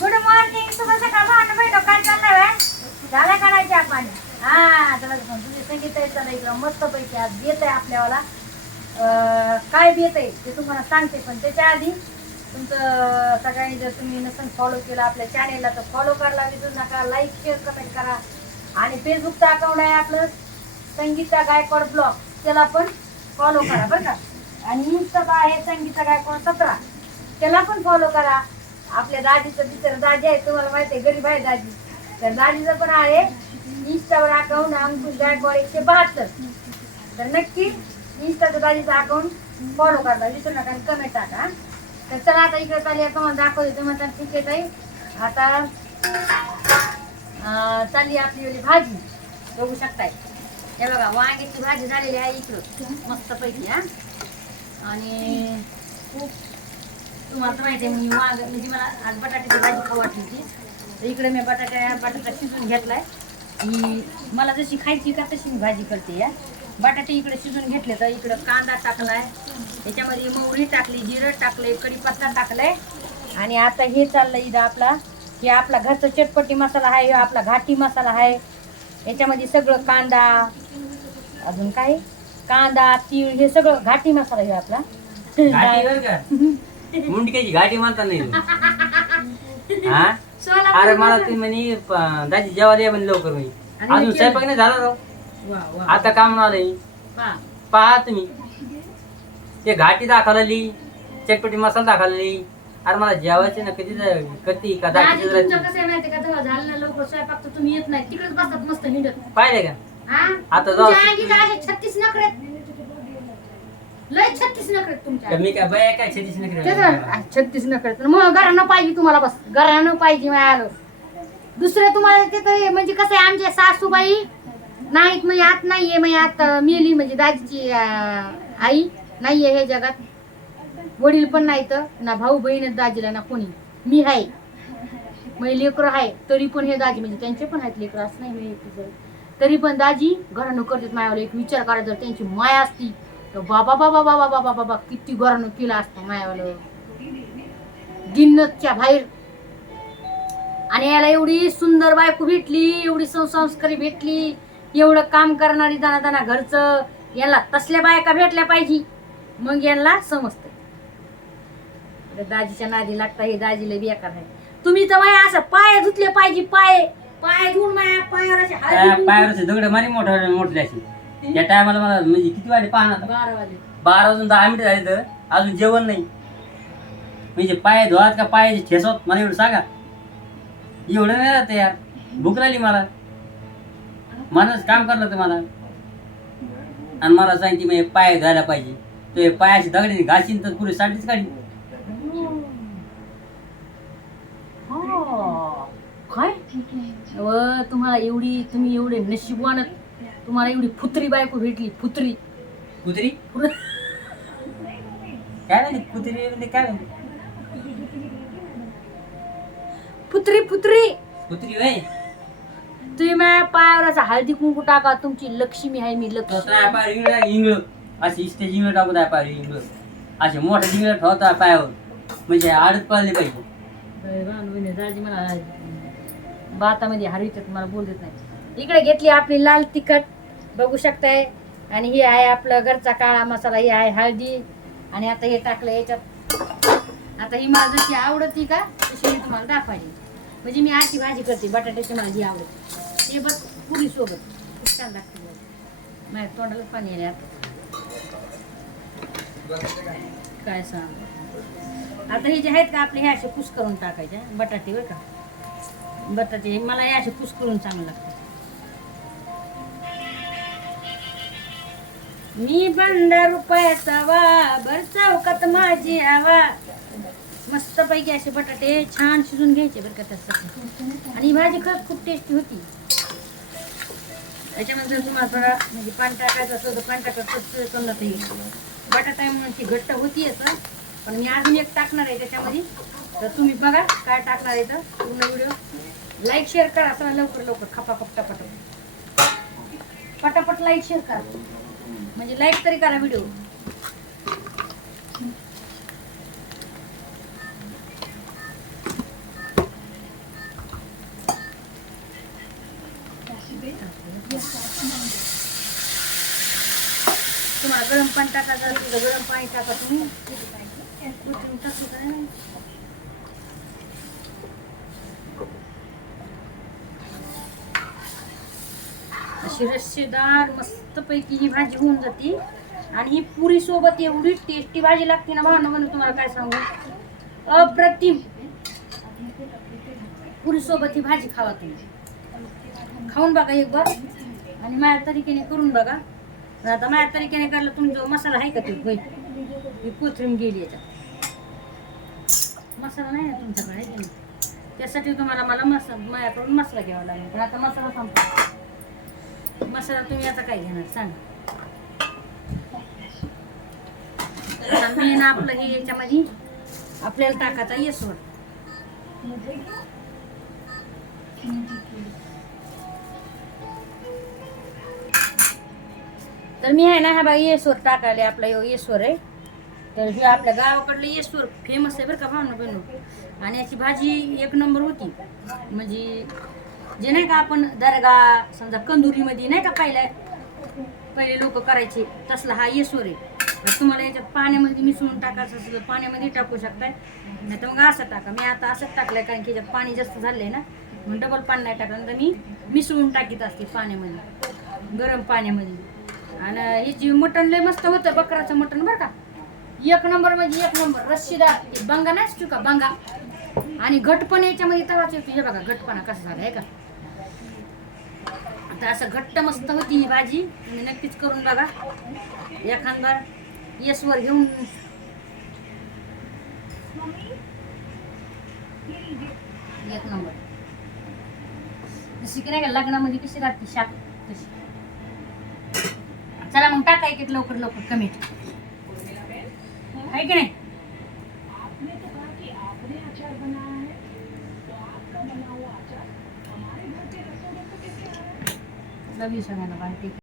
Good morning शुभ सकाळ भांडण भेटो काय चाललंय बे? झालं काढायचे आपण हा चला पण तुझे संगीत आहे चला इकडं मस्त पैकी. आज बेत आहे आपल्याला काय बेत आहे ते तुम्हाला सांगते पण त्याच्या आधी तुमचं सगळ्यांनी जर तुम्ही नसेल फॉलो केलं आपल्या चॅनेलला तर फॉलो करायला विसरू नका. लाईक शेअर कमेंट करा. आणि फेसबुकचं अकाउंट आहे आपलं संगीता गायकवाड ब्लॉग त्याला पण फॉलो करा बरं का? आणि इंस्टाचा आहे संगीता गायकवाड सतरा. त्याला पण फॉलो करा. आपल्या दाजीचं तिथं दाजी आहे तुम्हाला माहिती आहे गरीब आहे दाजी. तर दाजीचं पण आहे इंस्टावर अकाउंट अंकुश गायकवाड एकशे बहात्तर. तर नक्की इंस्टाचं दाजीचं अकाउंट फॉलो करता विसरू नका आणि कमेंट टाका. तर चला आता इकडे चालली तुम्हाला दाखवते तुम्हाला ठीक आहे ताई. आता चालली आपली भाजी. बघू शकताय. हे बघा वांग्याची भाजी झालेली आहे इकडं. मस्त पैकी हा. आणि खूप तुम्हाला तर माहिती आहे मी वांग म्हणजे मला आज बटाट्याची भाजी खाऊ वाटली होती. तर इकडे मी बटाट्या बटाटा शिजून घेतलाय. ही मला जशी खायची का तशी मी भाजी करते या. बटाटे इकडे शिजून घेतले तर इकडं कांदा टाकलाय. त्याच्यामध्ये मोहरी टाकली जिरं टाकले कढीपत्ता टाकलाय. आणि आता हे चाललंय इथं आपला हे आपला घरचा चटपटी मसाला आहे आपला घाटी मसाला आहे. याच्यामध्ये सगळं कांदा अजून काय? कांदा तीळ हे सगळं घाटी मसाला आहे आपला. का? मुंडक्याची घाटी म्हणता नाही. हा? अरे मला. ते म्हणे प- दाजी जेवायला या म्हणे लवकर म्हणे. आणि अजून स्वयंपाक नाही झाला राव वा, वा. आता काम आलंय वा. पहा. तुम्ही. ते घाटी दाखवलेली चटपटी मसाला दाखवलेली अरे मला जेवायचे ना कधी जा- कधी का दाजी, दाखवते तुमचं कसं आहे माहिती का? तेव्हा झालं ना लवकर स्वयंपाक तर तुम्ही येत नाही. तिकडेच बसतात मस्त हिंडत पाहिले का? हा? आता जाऊ. तुमच्या अंगी काय असे छत्तीस नखरे लय छत्तीस नखरे तुमच्या का मी काय बाया काय छत्तीस तेच ना, छत्तीस नखरे मग घरानं पाहिजे तुम्हाला बस. घरानं पाहिजे मला आलं दुसरे तुम्हाला ते तर म्हणजे कसं आहे आमच्या सासूबाई नाहीत म्हणजे आत नाहीये म्हणजे आत. मेली म्हणजे दाजीची अं, आई नाहीये हे जगात. वडील पण नाहीत ना भाऊ बहीण दाजीला ना कोणी. मी आहे. म्हणजे लेकरं आहे तरी पण हे दाजी म्हणजे त्यांचे पण आहेत लेकरं. असं नाही एकटीच आहे. तरी पण दाजी घरानं करतात मायावर एक विचार करा जर त्यांची माया असती. तर बाबा बाबा बाबा बाबा बाबा किती घरानं केलं असतं मायावालं. गिन्नतच्या बाहेर. आणि याला एवढी सुंदर बायको भेटली एवढी संस्कारी भेटली एवढं काम करणारी दाना दाना घरचं याला तसल्या बायका भेटल्या पाहिजे. मग यांना समजतं. दाजीच्या नादी लागता हे दाजीला बेकार आहे. तुम्ही तर माया असं पाय धुतले पाहिजे पाय. पाय धुवून माया पायावर पायावरचे दगड मारी मोठा मोठे अशी या टायमाला मला म्हणजे किती वाजले पाहणार? बारा वाजले बारा वाजून दहा मिनिटं झाले तर अजून जेवण नाही. म्हणजे पाय धुवात का पायाचे ठेसवत? मला एवढं सांगा. एवढं नाही राहत यार. भूक लागली मला. मनच काम करलं तर मला. आणि मला सांगते मी पाय धुवायला पाहिजे. तो हे पायाची दगडी घासीन तर पुरे साठीच काढी हो. काय? व तुम्हाला एवढी तुम्ही एवढे नशीबवान तुम्हाला एवढी फुत्री बायको भेटली फुत्री कुत्री? काय नाही कुत्री म्हणजे काय म्हणते फुत्री फुत्री कुत्री वय तुम्ही माझ्या पायावर असं हळदी कुंकू टाका तुमची लक्ष्मी आहे मी लक्ष्मी. स्वतः पाय इंगळ इंगळ. अशी इस्टेज इंगळ टाकू द्या पाय इंगळ. असे मोठे इंगळ ठेवता पायावर. म्हणजे आडत पडले पाहिजे. बांधवीने दाजी मला भातामध्ये हरवितात मला बोल देत नाही इकडे घेतली आपली लाल तिखट. बघू शकताय. आणि ही आहे आपलं घरचा काळा मसाला ही आहे हळदी. आणि आता हे टाकलं याच्यात. आता ही मला जशी आवडती का तशी मी तुम्हाला दाखवायची. म्हणजे मी अशी भाजी करते बटाट्याची मला जी आवडते. ते बस पुरी सोबत. खूप छान लागते माझ्या तोंडाला पाणी येणे आता. काय सांग? आता हे जे आहेत का आपले हे असे कुस करून टाकायचे बटाटे बरं का? बटाटे मला हे असे कुस करून चांगलं लागतं. मी बंडा रुपयाचा वा बर चौकात माझी हवा. मस्त पैकी असे बटाटे छान शिजून घ्यायचे बरं का त्यासाठी. आणि भाजी खरंच खूप टेस्टी होती. त्याच्यामध्ये जर तुम्हाला थोडा म्हणजे पाणी टाकायचं असलं तर पाणी टाकायचं करून येईल बटाटा म्हणून ती घट्ट होती असं. पण मी अजून एक टाकणार आहे त्याच्यामध्ये. तर तुम्ही बघा काय टाकणार आहे तर पूर्ण व्हिडिओ. लाईक शेअर करा. असं लवकर लवकर. खपा खप टपाटप. पटापट लाईक शेअर करा. म्हणजे लाईक तरी करा व्हिडिओ तुम्हाला गरम पाणी टाका गरम पाणी टाका तुम्ही किती पाहिजे अशी रस्सेदार मस्तपैकी ही भाजी होऊन जाते. आणि ही पुरी सोबत एवढी टेस्टी भाजी लागते ना भावना म्हणून तुम्हाला काय सांगू? अप्रतिम. पुरी सोबत ही भाजी खावा तुम्ही. खाऊन बघा एक बार आणि माझ्या तरीकेने करून बघा. आता माझ्या तरीकेने करायला तुमचा मसाला आहे का तो? होय. ही कोथिंबीर गेली याच्यात. मसाला नाही ना तुमच्याकडे त्यासाठी तुम्हाला मला मसा माझ्याकडून मसाला घ्यावा लागेल. पण आता मसाला संपला. मसाला तुम्ही आता काय घेणार? सांगा. मेन आपलं हे याच्यामध्ये आपल्याला टाकायचा येसोड तर मी आहे ना हा बाई येसोर टाकायला आपला येसोर आहे. तर हे आपल्या गावाकडलं येसोर फेमस आहे बरं का भावना बनू आणि याची भाजी एक नंबर होती. म्हणजे जे नाही का आपण दर्गा समजा कंदुरीमध्ये नाही का पाहिलं पहिले लोक करायचे तसला हा येसोर आहे. तुम्हाला याच्यात पाण्यामध्ये मिसळून टाकायचं असेल तर पाण्यामध्ये टाकू शकताय. नाही तर मग असं टाका. मी आता असंच टाकलंय कारण की याच्यात पाणी जास्त झालंय ना. मग डबल पाणी नाही टाकलं तर मी मिसळून टाकीत असते पाण्यामध्ये. गरम पाण्यामध्ये. आणि हे जी मटण लय मस्त होतं बकराचं मटण बरं का. एक नंबर म्हणजे एक नंबर. रस्सीदार. ते बंगा नाही का बंगा. आणि घटपण याच्यामध्ये तवाच येतो हे बघा घटपणा कसा झाला आहे का? आता असं घट्ट मस्त होती ही भाजी. तुम्ही नक्कीच करून बघा. एखादा येसवर घेऊन. एक नंबर. जशी की नाही का लग्नामध्ये कशी राहते शाक? तशी. चला मग टाका एक एक लवकर लवकर कमी. आहे की नाही? लव यू सगळ्यांना बाय